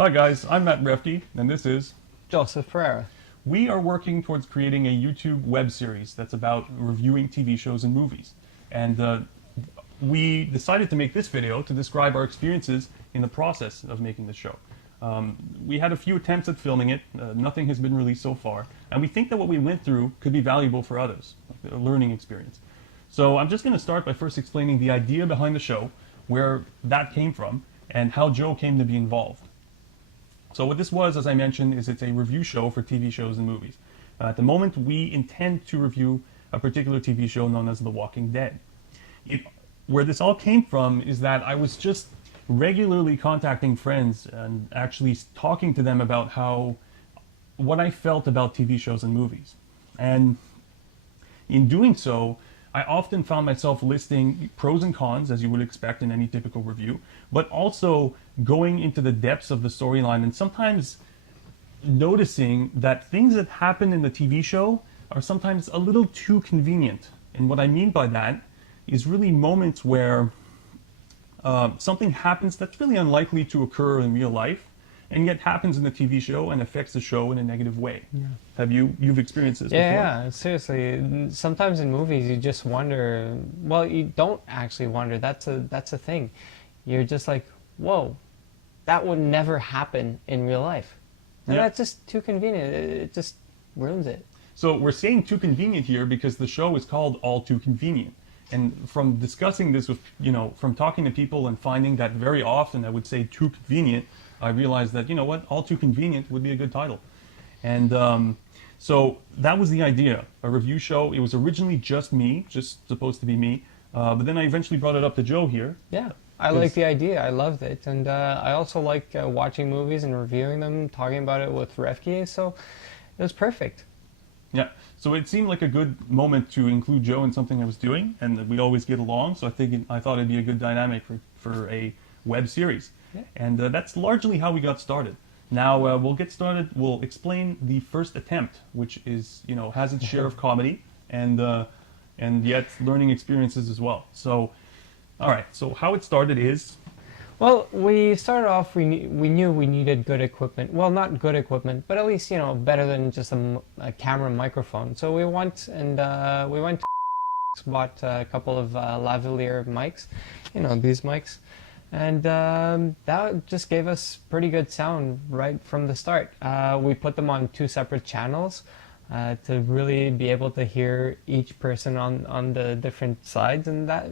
Hi guys, I'm Matt Refghi, and this is... Joseph Pereira. We are working towards creating a YouTube web series that's about reviewing TV shows and movies. And we decided to make this video to describe our experiences in the process of making the show. We had a few attempts at filming it, nothing has been released so far, and we think that what we went through could be valuable for others, a learning experience. So I'm just going to start by first explaining the idea behind the show, where that came from, and how Joe came to be involved. So what this was, as I mentioned, is it's a review show for TV shows and movies. At the moment, we intend to review a particular TV show known as The Walking Dead. Where this all came from is that I was just regularly contacting friends and actually talking to them about what I felt about TV shows and movies. And in doing so, I often found myself listing pros and cons, as you would expect in any typical review, but also going into the depths of the storyline and sometimes noticing that things that happen in the TV show are sometimes a little too convenient. And what I mean by that is really moments where something happens that's really unlikely to occur in real life, and yet happens in the TV show and affects the show in a negative way. Yeah. You've experienced this before? Yeah, seriously. Sometimes in movies you just wonder, well, you don't actually wonder, that's a thing. You're just like, whoa, that would never happen in real life. And that's just too convenient. It just ruins it. So we're saying too convenient here because the show is called All Too Convenient. And from discussing this with, from talking to people and finding that very often I would say too convenient, I realized that, All Too Convenient would be a good title. And so that was the idea, a review show. It was originally just supposed to be me. But then I eventually brought it up to Joe here. Yeah, I like the idea. I loved it. And I also like watching movies and reviewing them, talking about it with Refghi. So it was perfect. Yeah, so it seemed like a good moment to include Joe in something I was doing, and we always get along, so I thought it'd be a good dynamic for a web series. Yeah. And that's largely how we got started. Now we'll get started, we'll explain the first attempt, which is, has its share of comedy and yet learning experiences as well. So, all right, so how it started is... Well, we started off, we knew we needed good equipment. Well, not good equipment, but at least, better than just a camera microphone. So we went to bought a couple of lavalier mics, these mics. And that just gave us pretty good sound right from the start. We put them on 2 separate channels to really be able to hear each person on the different sides, and that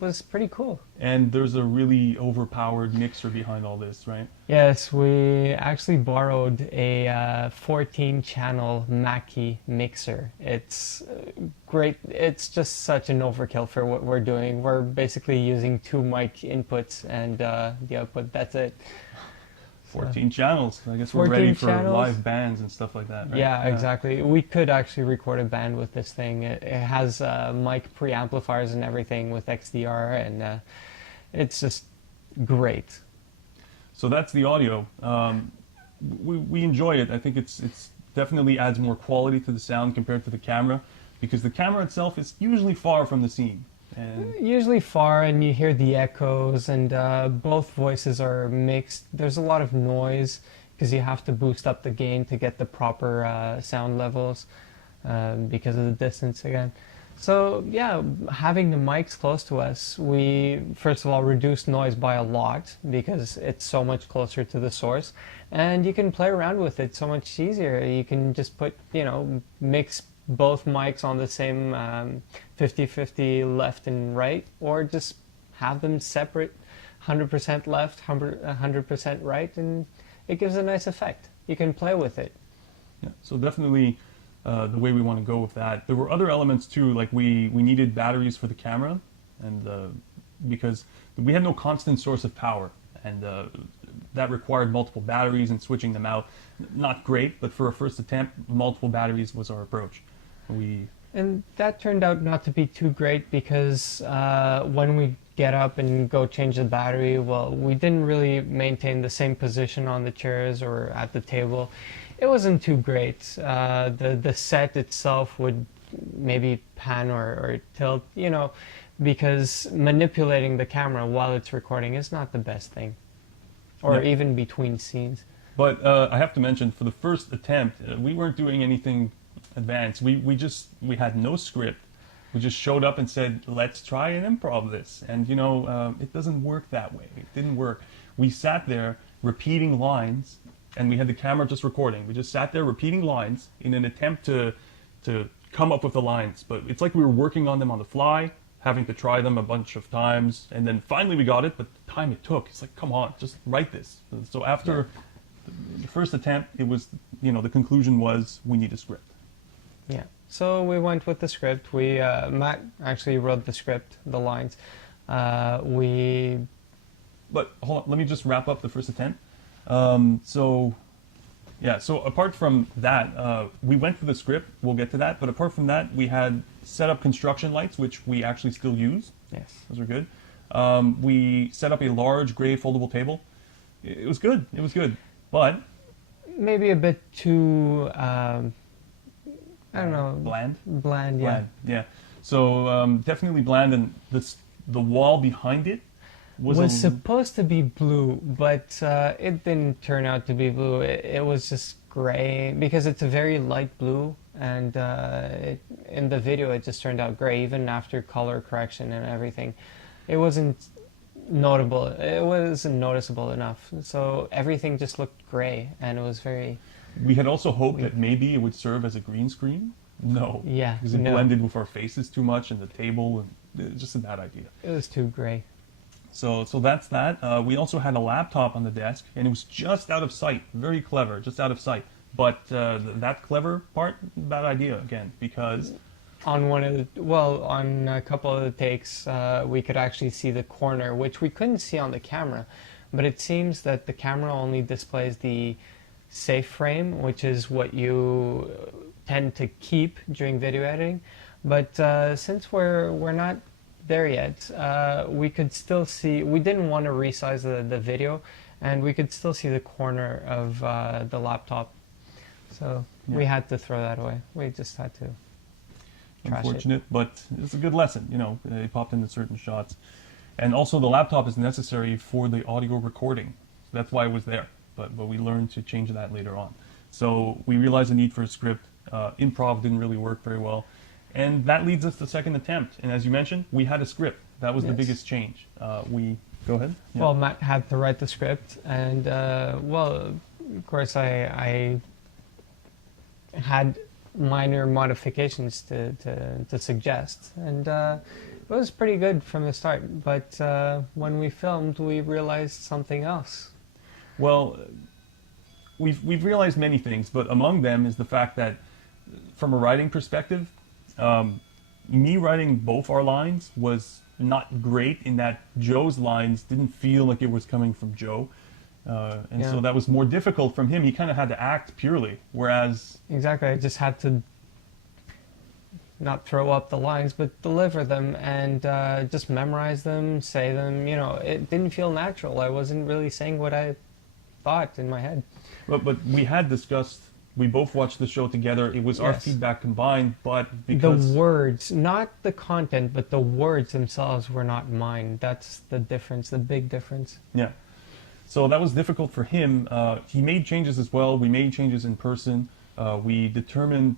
was pretty cool. And there's a really overpowered mixer behind all this, right? Yes, we actually borrowed a 14-channel Mackie mixer. It's great. It's just such an overkill for what we're doing. We're basically using 2 mic inputs and the output. That's it. 14 channels. I guess we're ready for live bands and stuff like that, right? Yeah, exactly. We could actually record a band with this thing. It has mic preamplifiers and everything with XDR, and it's just great. So that's the audio. We enjoy it. I think it's definitely adds more quality to the sound compared to the camera, because the camera itself is usually far from the scene. And usually far, and you hear the echoes, and both voices are mixed. There's a lot of noise because you have to boost up the gain to get the proper sound levels because of the distance again. So yeah, having the mics close to us, we first of all reduce noise by a lot because it's so much closer to the source, and you can play around with it so much easier. You can just put, mix both mics on the same 50-50 left and right, or just have them separate, 100% left, 100% right, and it gives a nice effect. You can play with it. Yeah, so definitely the way we want to go with that. There were other elements too, like we needed batteries for the camera, and because we had no constant source of power, and that required multiple batteries and switching them out. Not great, but for a first attempt, multiple batteries was our approach. And that turned out not to be too great because when we get up and go change the battery, well, we didn't really maintain the same position on the chairs or at the table. It wasn't too great. The set itself would maybe pan or tilt, because manipulating the camera while it's recording is not the best thing. or Yeah. even between scenes. But I have to mention, for the first attempt, we weren't doing anything advanced. We had no script. We just showed up and said, let's try and improv this. And, it doesn't work that way. It didn't work. We sat there repeating lines, and we had the camera just recording. We just sat there repeating lines in an attempt to come up with the lines. But it's like we were working on them on the fly, having to try them a bunch of times. And then finally we got it, but the time it took, it's like, come on, just write this. So after the first attempt, it was, the conclusion was, we need a script. Yeah. So we went with the script. Matt actually wrote the script, the lines. But hold on, let me just wrap up the first attempt. So apart from that, we went for the script. We'll get to that. But apart from that, we had set up construction lights, which we actually still use. Yes. Those are good. We set up a large gray foldable table. It was good. It was good. But maybe a bit too, I don't know. Bland? Bland, yeah. Bland, yeah. So definitely bland, and the wall behind it was supposed to be blue, but it didn't turn out to be blue. It was just gray, because it's a very light blue, and in the video it just turned out gray, even after color correction and everything. It wasn't notable. It wasn't noticeable enough. So everything just looked gray, and it was very... We had also hoped that maybe it would serve as a green screen. No. Yeah, because it no. blended with our faces too much and the table, and it was just a bad idea. It was too gray. So that's that. We also had a laptop on the desk, and it was just out of sight. Very clever, just out of sight. But that clever part, bad idea again, because... On a couple of the takes, we could actually see the corner, which we couldn't see on the camera. But it seems that the camera only displays the safe frame, which is what you tend to keep during video editing. But since we're not there yet, we could still see... We didn't want to resize the video, and we could still see the corner of the laptop. So we had to throw that away. We just had to... Unfortunate, but it's a good lesson. They popped into certain shots. And also the laptop is necessary for the audio recording. That's why it was there. But we learned to change that later on. So we realized the need for a script. Improv didn't really work very well. And that leads us to the second attempt. And as you mentioned, we had a script. That was the biggest change. Go ahead. Yeah. Well, Matt had to write the script. And, of course, I had minor modifications to suggest, and it was pretty good from the start, but when we filmed we realized something else. Well, we've realized many things, but among them is the fact that from a writing perspective, me writing both our lines was not great, in that Joe's lines didn't feel like it was coming from Joe. So that was more difficult from him. He kind of had to act purely, whereas... Exactly, I just had to not throw up the lines, but deliver them, and just memorize them, say them. It didn't feel natural. I wasn't really saying what I thought in my head. But we had discussed... We both watched the show together. It was our feedback combined, but because... The words, not the content, but the words themselves were not mine. That's the difference, the big difference. Yeah. So that was difficult for him. He made changes as well. We made changes in person. We determined,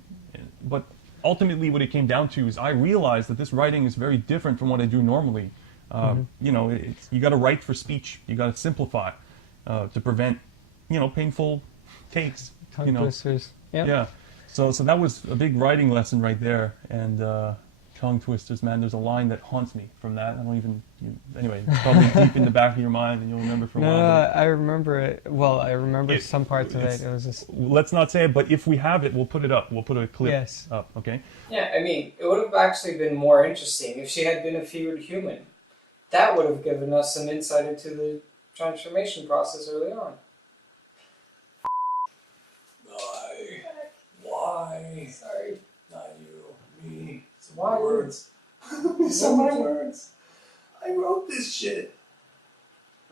but ultimately what it came down to is I realized that this writing is very different from what I do normally. You got to write for speech. You got to simplify to prevent, painful takes. Tongue twisters. Yep. Yeah. So that was a big writing lesson right there. And tongue twisters, man, there's a line that haunts me from that. Anyway, it's probably deep in the back of your mind, and you'll remember for a while. No, I remember it. Well, I remember some parts of it. It was just... Let's not say it, but if we have it, we'll put it up. We'll put a clip up, okay? Yeah, it would have actually been more interesting if she had been a feared human. That would have given us some insight into the transformation process early on. Why? Sorry. Not you. Me. Some Why? words. Some of my words. I wrote this shit.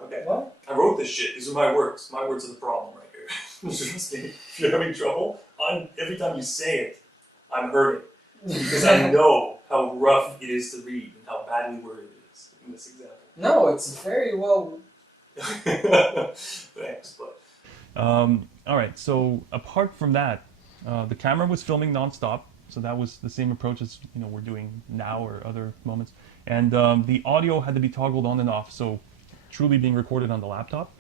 Okay. What? I wrote this shit. These are my words. My words are the problem right here. Trust me. If you're having trouble, every time you say it, I'm hurting. Because I know how rough it is to read and how badly worded it is in this example. No, it's very well Thanks, but All right, so apart from that, the camera was filming nonstop, so that was the same approach as we're doing now or other moments. And the audio had to be toggled on and off, so truly being recorded on the laptop.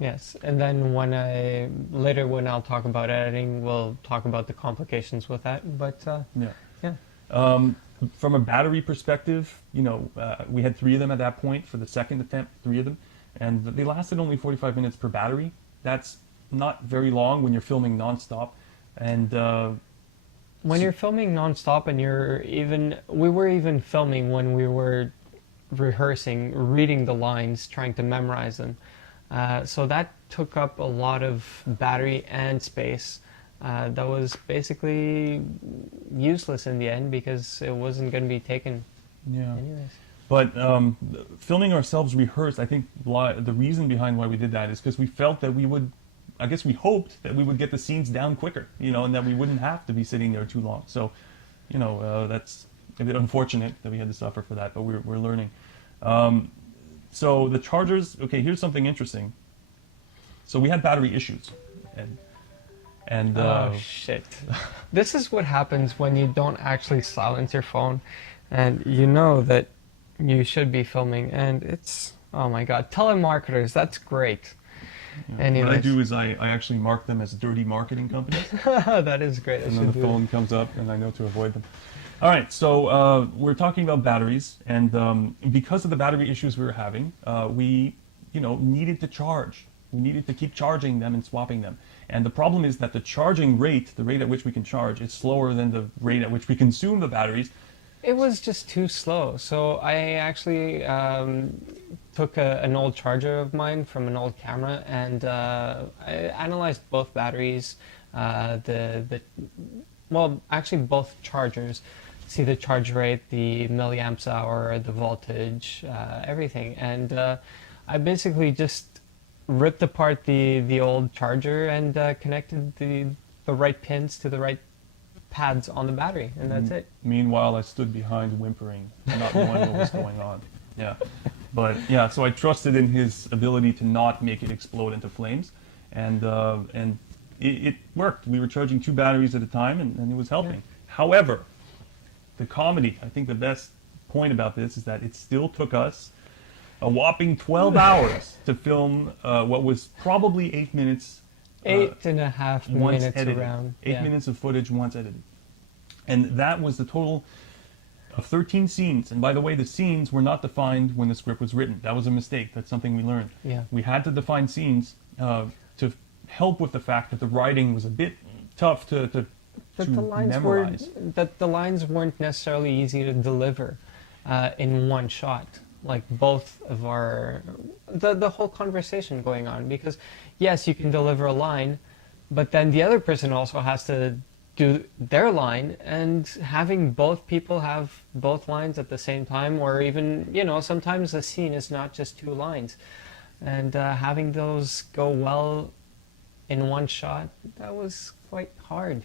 Yes, and then when I'll talk about editing, we'll talk about the complications with that. But Yeah. yeah, From a battery perspective, we had 3 of them at that point for the second attempt, 3 of them, and they lasted only 45 minutes per battery. That's not very long when you're filming nonstop. And when you're filming nonstop, and we were even filming when we were rehearsing, reading the lines, trying to memorize them. So that took up a lot of battery and space. That was basically useless in the end because it wasn't going to be taken yeah. anyways. But filming ourselves rehearsed, I think the reason behind why we did that is because we felt that we would, I guess we hoped that we would get the scenes down quicker, and that we wouldn't have to be sitting there too long. So, that's a bit unfortunate that we had to suffer for that, but we're learning. So the chargers, okay, here's something interesting. So we had battery issues. And Oh shit. This is what happens when you don't actually silence your phone and you know that you should be filming, and oh my god, telemarketers, that's great. what I Anyways. do is I actually mark them as dirty marketing companies. That is great. I And then should the do phone comes up and I know to avoid them. All right, so we're talking about batteries, and because of the battery issues we were having, we needed to charge. We needed to keep charging them and swapping them. And the problem is that the charging rate, the rate at which we can charge, is slower than the rate at which we consume the batteries. It was just too slow. So I actually took an old charger of mine from an old camera, and I analyzed both batteries, actually both chargers, see the charge rate, the milliamps hour, the voltage, everything. And I basically just ripped apart the old charger and connected the right pins to the right pads on the battery, and that's it. Meanwhile, I stood behind whimpering, not knowing what was going on. Yeah, but yeah, so I trusted in his ability to not make it explode into flames, and it worked. We were charging 2 batteries at a time, and it was helping. Yeah. However, the comedy, I think the best point about this is that it still took us a whopping 12 hours to film what was probably 8 minutes. 8.5 Once minutes edited. around. 8 minutes of footage once edited. And that was the total of 13 scenes. And by the way, the scenes were not defined when the script was written. That was a mistake. That's something we learned. Yeah. We had to define scenes to help with the fact that the writing was a bit tough to memorize. The lines weren't necessarily easy to deliver in one shot. Like both of the whole conversation going on, because yes, you can deliver a line, but then the other person also has to do their line, and having both people have both lines at the same time, or even, sometimes a scene is not just 2 lines, and having those go well in one shot, that was quite hard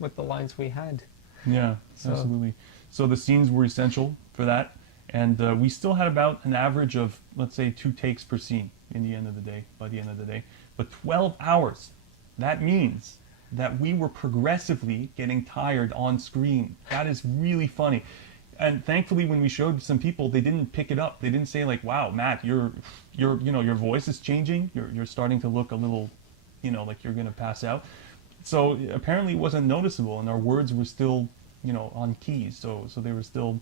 with the lines we had. Yeah, So- absolutely. So the scenes were essential for that. And we still had about an average of, let's say, 2 takes per scene by the end of the day. But 12 hours, that means that we were progressively getting tired on screen. That is really funny. And thankfully, when we showed some people, they didn't pick it up. They didn't say like, "Wow, Matt, your voice is changing. You're starting to look a little, like you're going to pass out." So apparently it wasn't noticeable, and our words were still, on keys. So they were still,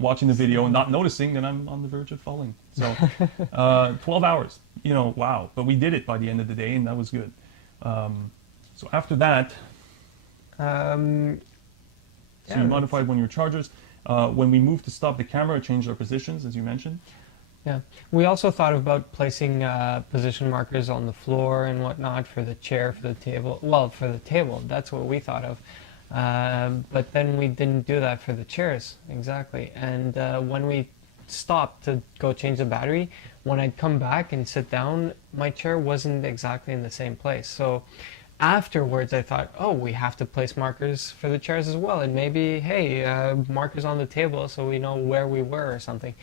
watching the video and not noticing that I'm on the verge of falling. So 12 hours, wow. But we did it by the end of the day, and that was good. So after that, so you modified one of your chargers. When we moved to stop the camera, it changed our positions, as you mentioned. Yeah. We also thought about placing position markers on the floor and whatnot for the chair, for the table. Well, for the table, that's what we thought of. But then we didn't do that for the chairs, exactly. And when we stopped to go change the battery, when I'd come back and sit down, my chair wasn't exactly in the same place. So afterwards I thought, oh, we have to place markers for the chairs as well, and maybe, hey, markers on the table so we know where we were or something.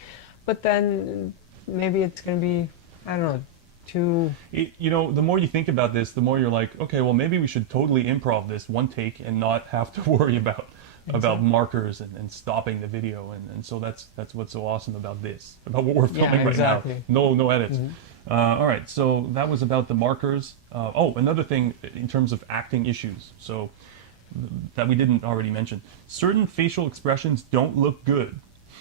But then maybe it's going to be, I don't know, too... You know, the more you think about this, the more you're like, okay, well, maybe we should totally improv this one take and not have to worry about markers and stopping the video. And so that's what's so awesome about this, about what we're filming right now. No edits. All right, so that was about the markers. Another thing in terms of acting issues, so that we didn't already mention. Certain facial expressions don't look good,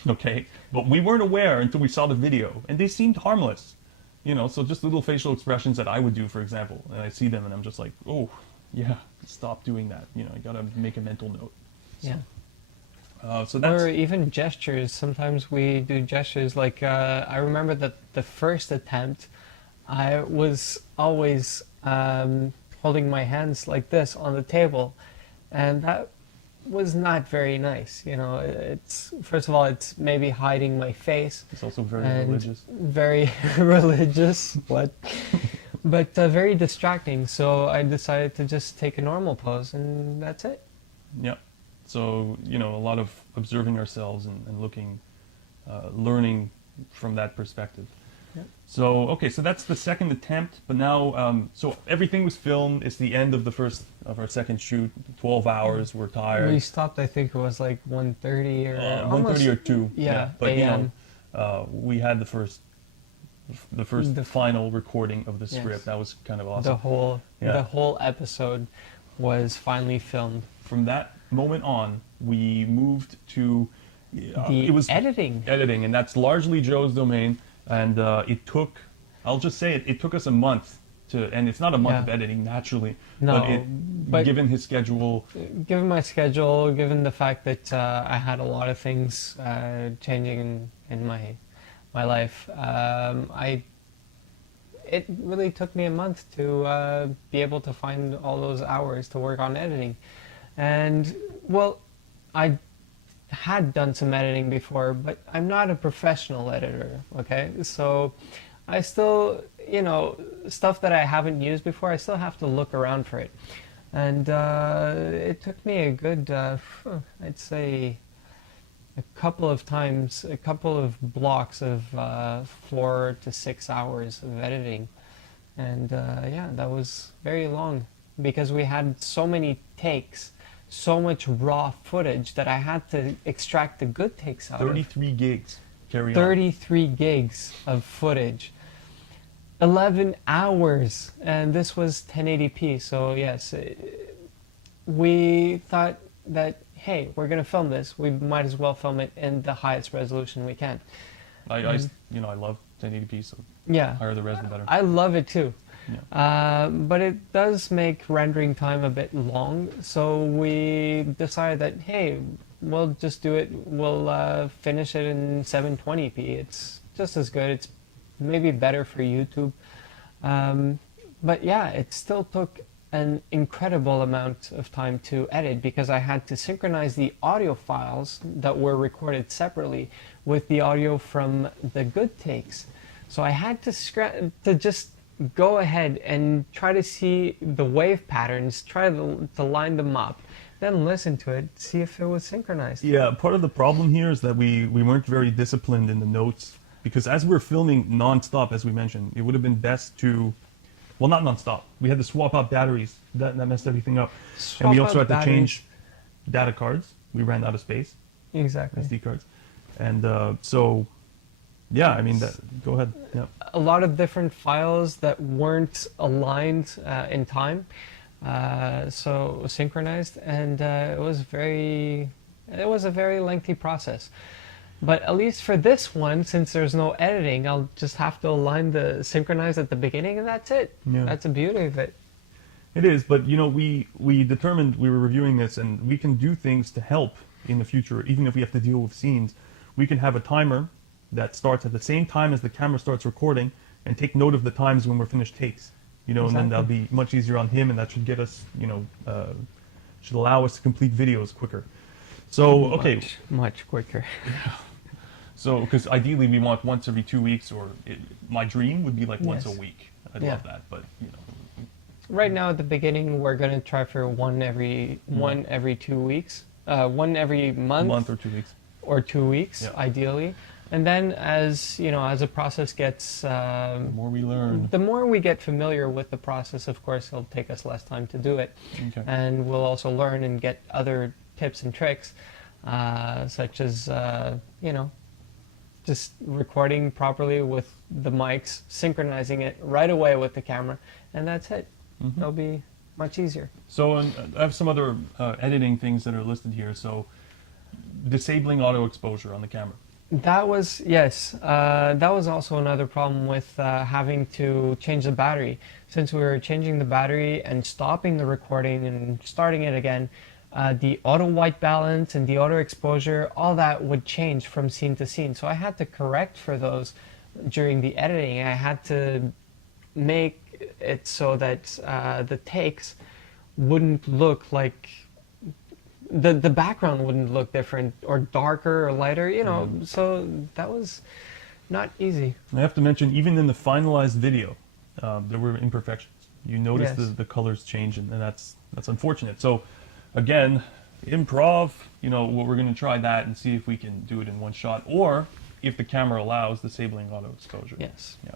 okay? But we weren't aware until we saw the video, and they seemed harmless. You know, so just little facial expressions that I would do, for example, and I see them and I'm just like, oh, yeah, stop doing that. You know, I gotta make a mental note. So, yeah. So that's... Or even gestures. Sometimes we do gestures. Like, I remember that the first attempt, I was always holding my hands like this on the table. And that was not very nice. You know, it's, first of all, it's maybe hiding my face. It's also very religious. Very religious. What? But very distracting. So I decided to just take a normal pose, and that's it. Yeah. So, you know, a lot of observing ourselves and looking, learning from that perspective. Yep. So, okay, so that's the second attempt, but now, so everything was filmed. It's the end of our second shoot, 12 hours, we're tired. We stopped, I think it was like 1:30 or... 1:30 or 2. Yeah, but AM. You know, we had the first final recording of the script. Yes. That was kind of awesome. The whole episode was finally filmed. From that moment on, we moved to... it was editing. Editing, and that's largely Joe's domain. And it took, I'll just say it took us a month to, and it's not a month of editing naturally, but given his schedule. Given my schedule, given the fact that I had a lot of things changing in my life, it really took me a month to be able to find all those hours to work on editing. And, well, I had done some editing before, but I'm not a professional editor, okay? So I still, you know, stuff that I haven't used before, I still have to look around for it. And it took me a good, I'd say, a couple of times, a couple of blocks of 4 to 6 hours of editing. And yeah, that was very long because we had so many takes, so much raw footage that I had to extract the good takes out 33 gigs. Carry on. 33 gigs of footage. 11 hours. And this was 1080p. So yes, we thought that, hey, we're going to film this. We might as well film it in the highest resolution we can. I love 1080p, so yeah, higher the res, the better. I love it too. Yeah. But it does make rendering time a bit long, so we decided that, hey, we'll just do it, we'll finish it in 720p. It's just as good, it's maybe better for YouTube. But yeah, it still took an incredible amount of time to edit because I had to synchronize the audio files that were recorded separately with the audio from the good takes. So I had to just go ahead and try to see the wave patterns, try to line them up, then listen to it, see if it was synchronized. Yeah, part of the problem here is that we weren't very disciplined in the notes because as we're filming non-stop, as we mentioned, it would have been best to, well, not non-stop. We had to swap out batteries. That messed everything up. And we also had to change data cards. We ran out of space. Exactly. SD cards. And so... yeah, I mean, go ahead. Yeah. A lot of different files that weren't aligned in time, so it was synchronized, and it was a very lengthy process. But at least for this one, since there's no editing, I'll just have to align the synchronize at the beginning, and that's it. Yeah. That's the beauty of it. It is, but you know, we determined, we were reviewing this, and we can do things to help in the future, even if we have to deal with scenes. We can have a timer that starts at the same time as the camera starts recording and take note of the times when we're finished takes, you know, exactly. And then that'll be much easier on him, and that should get us, you know, should allow us to complete videos quicker. So, okay. Much quicker. So, because ideally we want once every 2 weeks, or my dream would be like once a week. I'd love that, but, you know. Right now at the beginning, we're going to try for one every 2 weeks, one every month. A month or 2 weeks. Or 2 weeks, Yeah. ideally. And then as the process gets, The more we learn. the more we get familiar with the process, of course, it'll take us less time to do it. Okay. And we'll also learn and get other tips and tricks, such as, just recording properly with the mics, synchronizing it right away with the camera, and that's it. Mhm. It'll be much easier. So I have some other editing things that are listed here. So disabling auto exposure on the camera. That was, yes, that was also another problem with having to change the battery. Since we were changing the battery and stopping the recording and starting it again, the auto white balance and the auto exposure, all that would change from scene to scene. So I had to correct for those during the editing. I had to make it so that the takes wouldn't look like the background wouldn't look different or darker or lighter, so that was not easy. I have to mention, even in the finalized video, there were imperfections. You notice Yes. the colors change, and that's unfortunate. So again, improv, what we're going to try that and see if we can do it in one shot, or if the camera allows, disabling auto exposure. Yes. Yeah.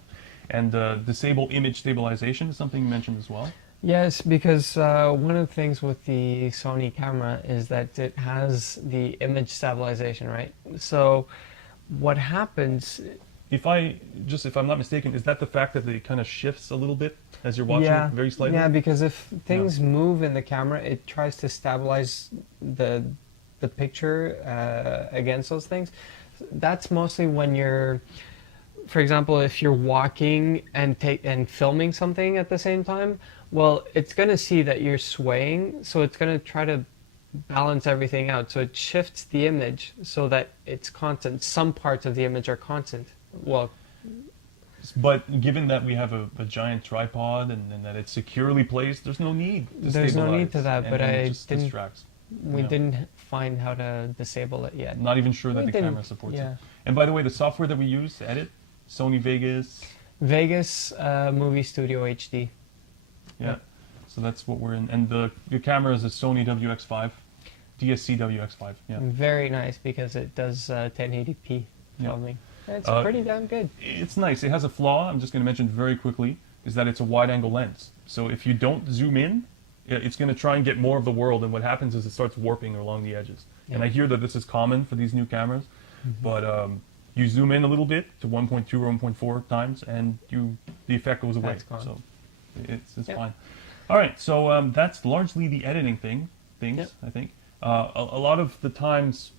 And disable image stabilization is something you mentioned as well. Yes, because one of the things with the Sony camera is that it has the image stabilization, right? So what happens... If I'm not mistaken, is that the fact that it kind of shifts a little bit as you're watching it, very slightly? Yeah, because if things move in the camera, it tries to stabilize the picture against those things. That's mostly when you're, for example, if you're walking and filming something at the same time, well, it's going to see that you're swaying, so it's going to try to balance everything out. So it shifts the image so that it's constant. Some parts of the image are constant. Well, but given that we have a giant tripod and that it's securely placed, there's no need to there's no need to stabilize, that, but and I it just didn't. distracts. We Yeah. didn't find how to disable it yet. Not even sure that We the camera didn't, supports yeah. it. And by the way, the software that we use to edit, Sony Vegas. Vegas Movie Studio HD. Yeah. So that's what we're in. And the camera is a Sony WX5, DSC WX5. Yeah. Very nice because it does 1080p Yeah. filming. It's Uh, pretty damn good. It's nice. It has a flaw, I'm just going to mention very quickly, is that it's a wide-angle lens. So if you don't zoom in, it's going to try and get more of the world, and what happens is it starts warping along the edges. And Yeah. I hear that this is common for these new cameras, but you zoom in a little bit to 1.2 or 1.4 times, and the effect goes away. That's gone. So it's Yep. fine. All right, so that's largely the editing things, Yep. I think. A lot of the times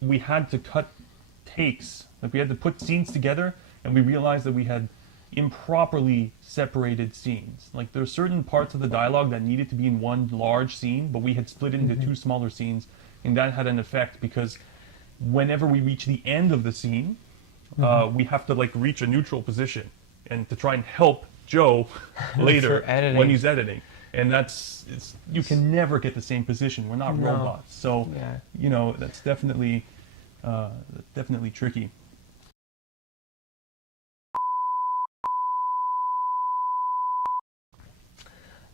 we had to cut takes, like we had to put scenes together, and we realized that we had improperly separated scenes. Like there are certain parts of the dialogue that needed to be in one large scene, but we had split it into two smaller scenes, and that had an effect because whenever we reach the end of the scene, we have to like reach a neutral position and to try and help Joe later For editing. when he's editing. And you can never get the same position. We're not No. robots, so Yeah. that's definitely tricky.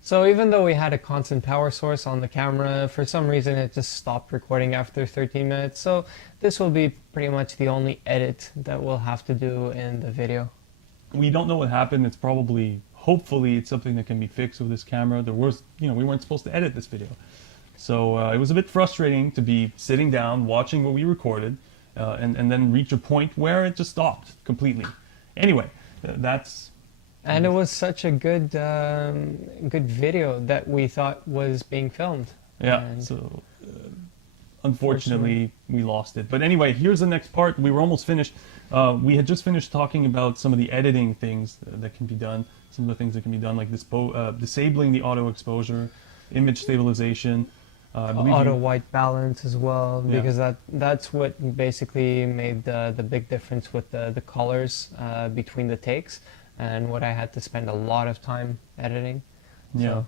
So even though we had a constant power source on the camera, for some reason it just stopped recording after 13 minutes. So this will be pretty much the only edit that we'll have to do in the video. We don't know what happened. It's hopefully it's something that can be fixed with this camera. There was, we weren't supposed to edit this video. So it was a bit frustrating to be sitting down, watching what we recorded, and then reach a point where it just stopped completely. Anyway, that's... And it was such a good video that we thought was being filmed. Yeah, And so unfortunately we lost it. But anyway, here's the next part. We were almost finished. We had just finished talking about some of the editing things that can be done, some of the things that can be done, like disabling the auto exposure, image stabilization. I believe auto white balance as well, Yeah. because that's what basically made the big difference with the colors between the takes, and what I had to spend a lot of time editing. Yeah.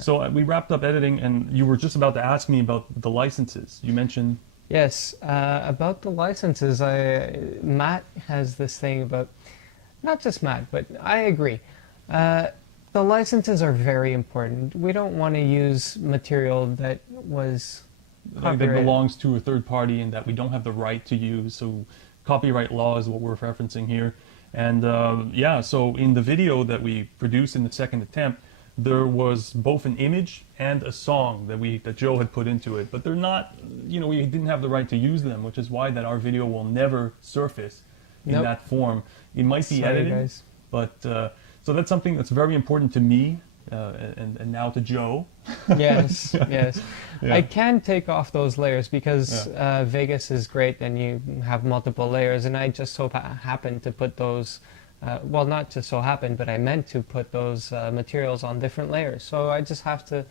So we wrapped up editing, and you were just about to ask me about the licenses. You mentioned... Yes, about the licenses, Matt has this thing about, not just Matt, but I agree. The licenses are very important. We don't want to use material that was that Copyright. belongs to a third party and that we don't have the right to use. So copyright law is what we're referencing here. And yeah, so in the video that we produced in the second attempt, there was both an image and a song that Joe had put into it, but they're not, you know, we didn't have the right to use them, which is why that our video will never surface in Nope. that form. It might be Sorry, edited, guys. but so that's something that's very important to me and now to Joe. Yes, yes. Yeah. I can take off those layers because Vegas is great and you have multiple layers, and I just so happened to put those, well, not just so happened, but I meant to put those materials on different layers. So I just have to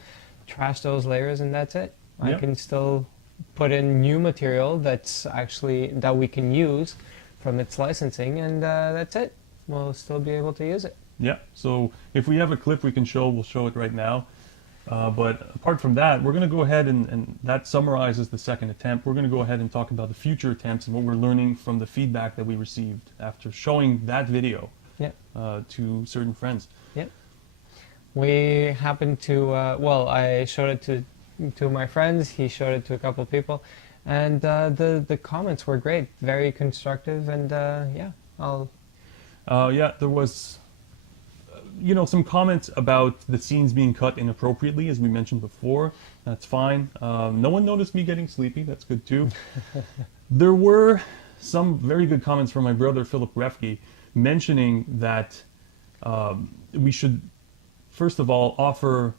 trash those layers and that's it. I Yeah. can still put in new material that's actually, that we can use from its licensing, and that's it. We'll still be able to use it. Yeah, so if we have a clip we can show, we'll show it right now. But apart from that, we're going to go ahead and that summarizes the second attempt. We're going to go ahead and talk about the future attempts and what we're learning from the feedback that we received after showing that video Yeah. to certain friends. Yep. We happened to, well, I showed it to two of my friends, he showed it to a couple of people, and the comments were great, very constructive, and yeah, Yeah, there was, you know, some comments about the scenes being cut inappropriately, as we mentioned before. That's fine. No one noticed me getting sleepy. That's good too. There were some very good comments from my brother Philip Refghi mentioning that we should, first of all, offer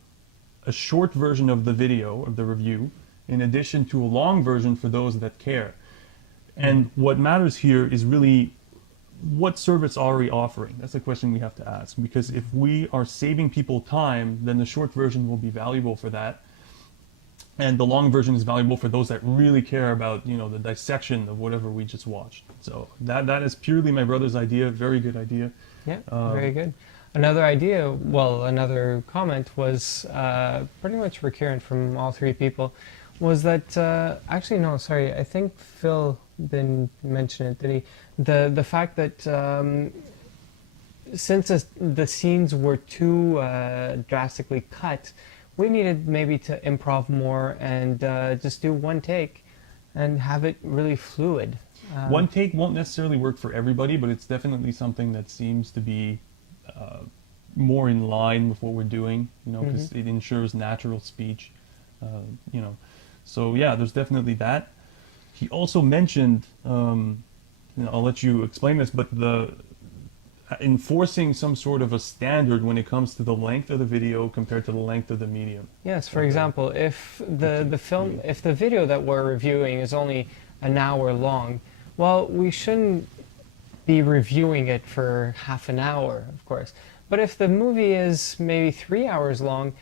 a short version of the video, of the review, in addition to a long version for those that care. And what matters here is really, what service are we offering? That's a question we have to ask, because if we are saving people time, then the short version will be valuable for that, and the long version is valuable for those that really care about, you know, the dissection of whatever we just watched. So that is purely my brother's idea. Very good idea. yeah, very good. Another idea, well, another comment was pretty much recurrent from all three people, was that, actually no, sorry, I think Phil didn't mention it, did he? The fact that since the scenes were too drastically cut, we needed maybe to improv more and just do one take and have it really fluid. One take won't necessarily work for everybody, but it's definitely something that seems to be more in line with what we're doing, you know, because it ensures natural speech, you know. So yeah, there's definitely that. He also mentioned, you know, I'll let you explain this, but the enforcing some sort of a standard when it comes to the length of the video compared to the length of the medium. Yes, for example, if if the video that we're reviewing is only an hour long, well, we shouldn't be reviewing it for half an hour, of course. But if the movie is maybe 3 hours long,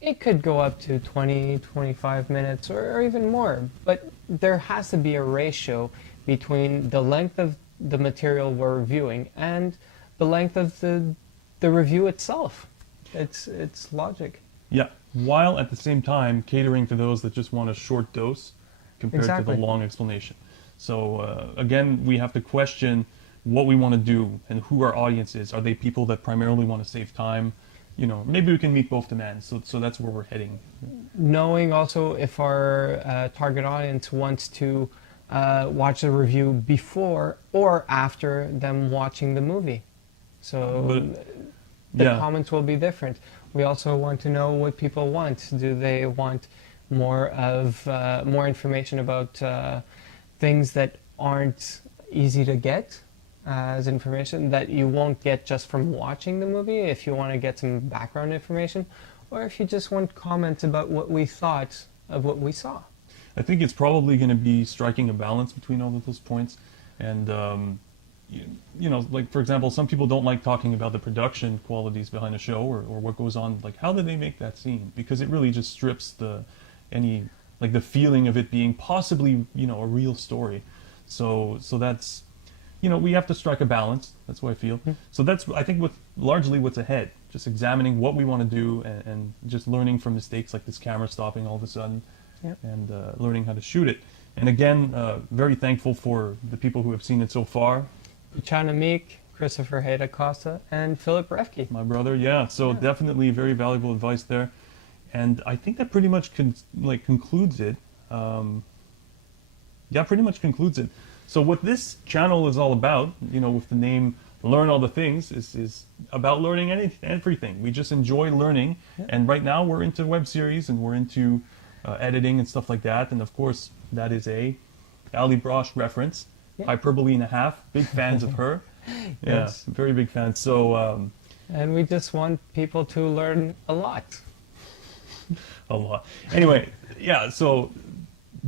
it could go up to 20, 25 minutes or even more. But there has to be a ratio between the length of the material we're reviewing and the length of the review itself. It's logic. Yeah, while at the same time catering to those that just want a short dose compared to Exactly. the long explanation. So again, we have to question what we want to do and who our audience is. Are they people that primarily want to save time? You know, maybe we can meet both demands. So that's where we're heading. Knowing also if our target audience wants to watch the review before or after them watching the movie. So But, the yeah. comments will be different. We also want to know what people want. Do they want more of more information about things that aren't easy to get as information that you won't get just from watching the movie, if you want to get some background information, or if you just want comments about what we thought of what we saw. I think it's probably going to be striking a balance between all of those points. And, you know, like, for example, some people don't like talking about the production qualities behind a show or what goes on. Like, how did they make that scene? Because it really just strips the feeling of it being possibly, you know, a real story. So that's, you know, we have to strike a balance. That's what I feel. So that's, I think, largely what's ahead. Just examining what we want to do and just learning from mistakes like this camera stopping all of a sudden. Yep. And learning how to shoot it. And again, very thankful for the people who have seen it so far. Chana Meek, Christopher Hayda Costa, and Philip Refke. My brother, yeah. So definitely very valuable advice there. And I think that pretty much concludes it. Yeah, pretty much concludes it. So what this channel is all about, with the name Learn All the Things, is about learning everything. We just enjoy learning. Yeah. And right now we're into web series and we're into editing and stuff like that. And of course, that is a Ali Brosh reference. Yeah. Hyperbole and a half. Big fans of her. Yeah, Yes. very big fans. So And we just want people to learn a lot. a lot. Anyway, yeah, so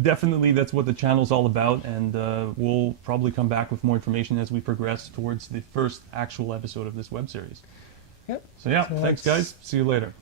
definitely that's what the channel's all about, and we'll probably come back with more information as we progress towards the first actual episode of this web series. Yep. So yeah, So thanks that's- guys. See you later.